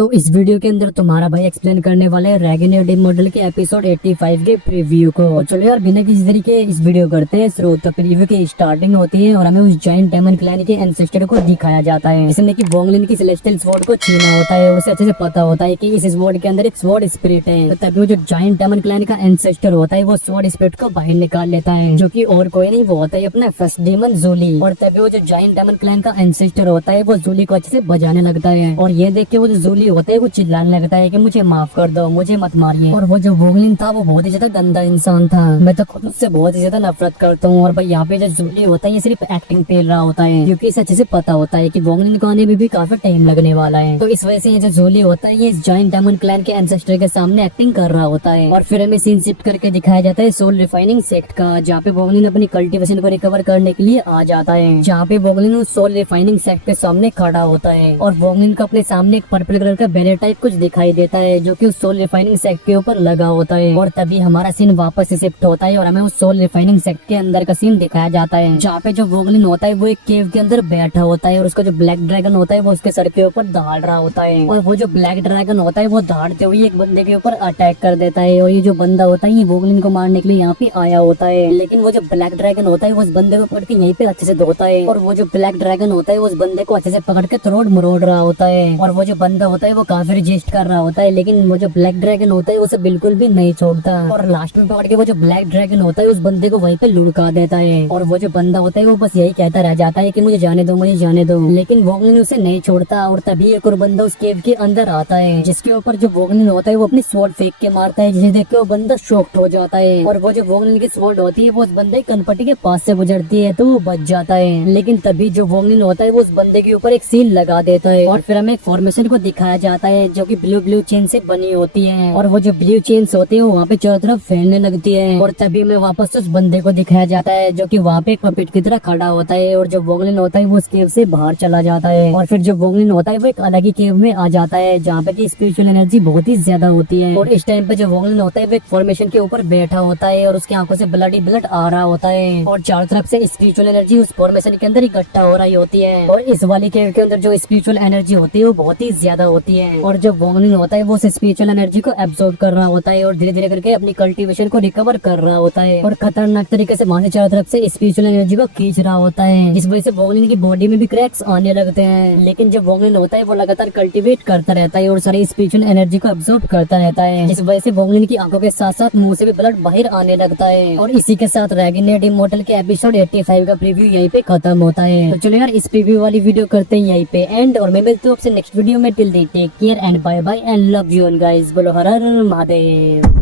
तो इस वीडियो के अंदर तुम्हारा भाई एक्सप्लेन करने वाला है रैगिनेडी मॉडल के एपिसोड 85 के प्रीव्यू को। चलो यार बिना किसी तरीके इस वीडियो करते हैं शुरू। तो प्रीव्यू की स्टार्टिंग होती है और हमें उस जायंट डायमंड क्लैन के एंसेस्टर को दिखाया जाता है, जिसने कि वोंगलिन की सेलेस्टियल स्वॉर्ड को छीना होता है। उसे अच्छे से पता होता है कि इस स्वॉर्ड के अंदर एक स्वॉर्ड स्पिरिट है। तो तभी वो जो जायंट डायमंड क्लैन का एंसेस्टर होता है वो स्वॉर्ड स्पिरिट को बाहर निकाल लेता है, जो कि और कोई नहीं वो होता है अपना फर्स्ट डेमन जूली। और तभी वो जो जायंट डायमंड क्लैन का एंसेस्टर होता है वो जूली को अच्छे से बजाने लगता है। और ये देख के वो जो जूली होता है वो चिल्लाने लगता है कि मुझे माफ कर दो, मुझे मत मारिए। और वो जो वोंगलिन था वो बहुत ही ज्यादा गंदा इंसान था, मैं तो खुद से बहुत ही ज्यादा नफरत करता हूँ। और भाई यहाँ पे जो जूली होता है ये सिर्फ एक्टिंग पेल रहा होता है, क्योंकि इसे अच्छे से पता होता है कि वोंगलिन को आने में भी काफी टाइम लगने वाला है। तो इस वजह से ये जो जूली होता है ये इस जायंट डायमंड क्लैन के एंसेस्टर के सामने एक्टिंग कर रहा होता है। और फिर हमें सीन शिफ्ट करके दिखाया जाता है सोल रिफाइनिंग सेक्ट का, जहाँ पे वोंगलिन अपनी कल्टीवेशन को रिकवर करने के लिए आ जाता है। जहाँ पे वोंगलिन उस सोल रिफाइनिंग सेक्ट के सामने खड़ा होता है और वोंगलिन को अपने सामने एक पर्पल कलर का बैरियर टाइप कुछ दिखाई देता है, जो कि उस सोल रिफाइनिंग सेक्ट के ऊपर लगा होता है। और तभी हमारा सीन वापस से शिफ्ट होता है और हमें उस सोल रिफाइनिंग सेक्ट के अंदर का सीन दिखाया जाता है, जहाँ पे जो वोंगलिन होता है वो एक केव के अंदर बैठा होता है और उसका जो ब्लैक ड्रैगन होता है वो उसके सर के ऊपर दहाड़ रहा होता है। और वो जो ब्लैक ड्रैगन होता है वो दहाड़ते हुए एक बंदे के ऊपर अटैक कर देता है। और ये जो बंदा होता है ये वोंगलिन को मारने के लिए यहाँ पे आया होता है, लेकिन वो जो ब्लैक ड्रैगन होता है वो उस बंदे को पकड़ के यहीं पे अच्छे से धोता है। और वो जो ब्लैक ड्रैगन होता है उस बंदे को अच्छे से पकड़ के तोड़ मरोड़ रहा होता है। और वो जो बंदा होता है वो काफी रजिस्ट कर रहा होता है, लेकिन वो जो ब्लैक ड्रैगन होता है उसे बिल्कुल भी नहीं छोड़ता। और लास्ट में पकड़ के वो जो ब्लैक ड्रैगन होता है उस बंदे को वहीं पे लुढ़का देता है। और वो जो बंदा होता है वो बस यही कहता रह जाता है कि मुझे जाने दो, मुझे जाने दो, लेकिन वोंगलिन उसे नहीं छोड़ता। और तभी एक और बंदा उस केव के अंदर आता है, जिसके ऊपर जो वोंगलिन होता है वो अपनी स्वॉर्ड फेंक के मारता है, जिसे देख के वो बंदा शॉक्ड हो जाता है। और वो जो वोंगलिन की स्वॉर्ड होती है वो उस बंदे की कनपट्टी के पास से गुजरती है तो वो बच जाता है। लेकिन तभी जो वोंगलिन होता है वो उस बंदे के ऊपर एक सील लगा देता है। और फिर हमें एक फॉर्मेशन को दिखाया जाता है जो कि ब्लू चेन से बनी होती है। और वो जो ब्लू चेन्स होती है वो वहाँ पे चारों तरफ फैलने लगती है। और तभी में वापस उस बंदे को दिखाया जाता है जो कि वहाँ पे एक पपेट की तरह खड़ा होता है। और जो वोंगलिन होता है वो उस केव से बाहर चला जाता है। और फिर जो वोंगलिन होता है वो एक अलग ही केव में आ जाता है, जहाँ पे की स्पिरिचुअल एनर्जी बहुत ही ज्यादा होती है। और इस टाइम पे जो वोंगलिन होता है वो एक फॉर्मेशन के ऊपर बैठा होता है और उसकी आंखों से ब्लड ही ब्लड आ रहा होता है। और चारों तरफ से स्पिरिचुअल एनर्जी उस फॉर्मेशन के अंदर इकट्ठा हो रही होती है। और इस वाली केव के अंदर जो स्पिरिचुअल एनर्जी होती है वो बहुत ही ज्यादा होती है। और जो वोंगलिन होता है वो उस स्पिरिचुअल एनर्जी को एब्सॉर्ब कर रहा होता है और धीरे धीरे करके अपनी कल्टीवेशन को रिकवर कर रहा होता है। और खतरनाक तरीके से वहां से चारों तरफ से स्पिरिचुअल एनर्जी को खींच रहा होता है, जिस वजह से वोंगलिन की बॉडी में भी क्रैक्स आने लगते हैं। लेकिन जब वोंगलिन होता है वो लगातार कल्टीवेट करता रहता है और सारी स्पिरिचुअल एनर्जी को एब्सॉर्ब करता रहता है, जिस वजह से वोंगलिन की आंखों के साथ साथ मुंह से भी ब्लड बाहर आने लगता है। और इसी के साथ रैगिनेडी मॉडल के एपिसोड 85 का प्रीव्यू यहीं पे खत्म होता है। तो चलो यार इस प्रीव्यू वाली वीडियो करते हैं यहीं पे एंड, और मैं मिलता हूँ आपसे नेक्स्ट वीडियो में। Till then take care and bye bye and love you all guys. बोलो हर हर महादेव।